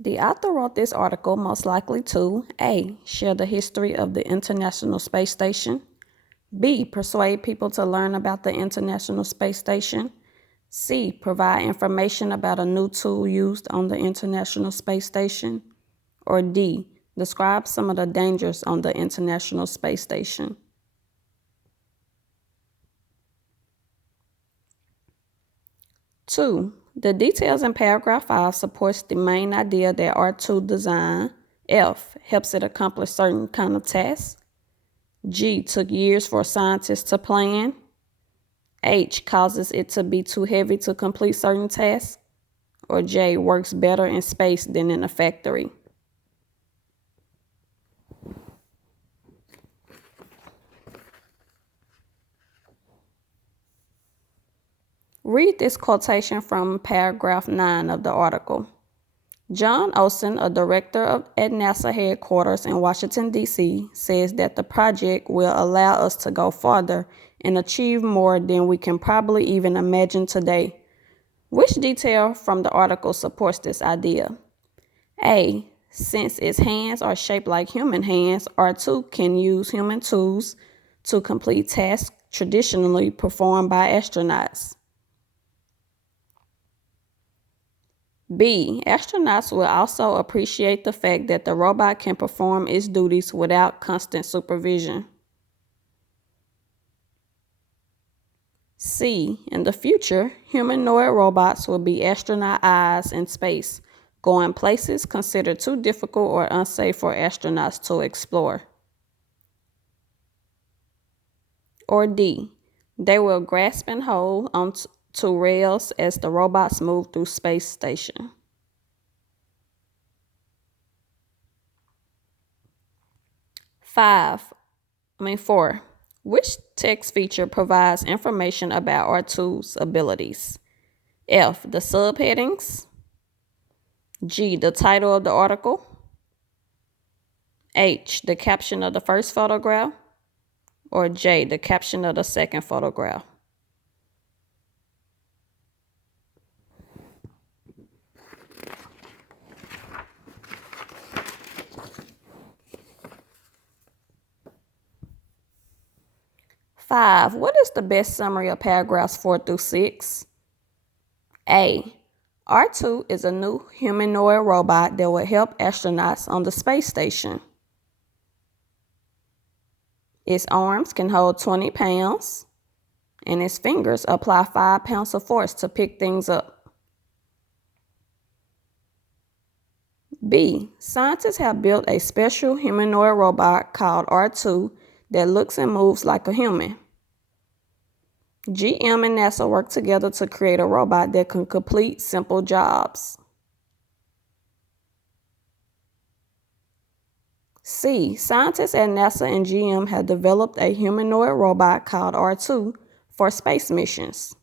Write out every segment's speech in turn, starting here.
The author wrote this article most likely to A. Share the history of the International Space Station, B. Persuade people to learn about the International Space Station, C. Provide information about a new tool used on the International Space Station, or D. Describe some of the dangers on the International Space Station. Two, the details in paragraph 5 supports the main idea that R2 design. F, helps it accomplish certain kind of tasks. G, took years for scientists to plan. H, causes it to be too heavy to complete certain tasks. Or J, works better in space than in a factory. Read this quotation from paragraph 9 of the article. John Olson, a director at NASA headquarters in Washington, D.C., says that the project will allow us to go farther and achieve more than we can probably even imagine today. Which detail from the article supports this idea? A. Since its hands are shaped like human hands, R2 can use human tools to complete tasks traditionally performed by astronauts. B. Astronauts will also appreciate the fact that the robot can perform its duties without constant supervision. C. In the future, humanoid robots will be astronaut eyes in space, going places considered too difficult or unsafe for astronauts to explore. Or D. They will grasp and hold onto rails as the robots move through space station. Four. Which text feature provides information about R2's abilities? F. The subheadings. G. The title of the article. H. The caption of the first photograph. Or J. The caption of the second photograph. Five, what is the best summary of paragraphs 4 through 6? A. R2 is a new humanoid robot that will help astronauts on the space station. Its arms can hold 20 pounds, and its fingers apply 5 pounds of force to pick things up. B. Scientists have built a special humanoid robot called R2 that looks and moves like a human. GM and NASA work together to create a robot that can complete simple jobs. C. Scientists at NASA and GM have developed a humanoid robot called R2 for space missions.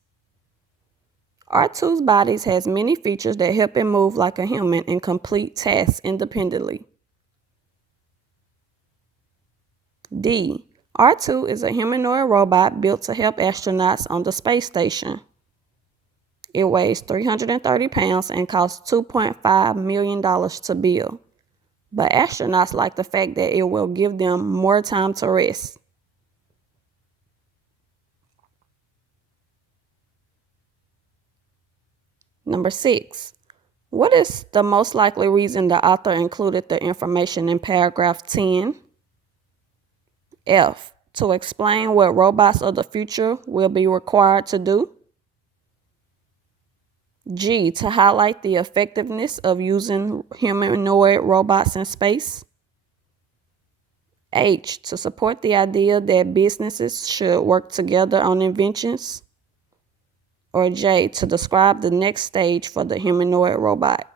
R2's body has many features that help it move like a human and complete tasks independently. D. R2 is a humanoid robot built to help astronauts on the space station. It weighs 330 pounds and costs $2.5 million to build. But astronauts like the fact that it will give them more time to rest. Number 6. What is the most likely reason the author included the information in paragraph 10? F. To explain what robots of the future will be required to do. G. To highlight the effectiveness of using humanoid robots in space. H. To support the idea that businesses should work together on inventions. Or J. To describe the next stage for the humanoid robot.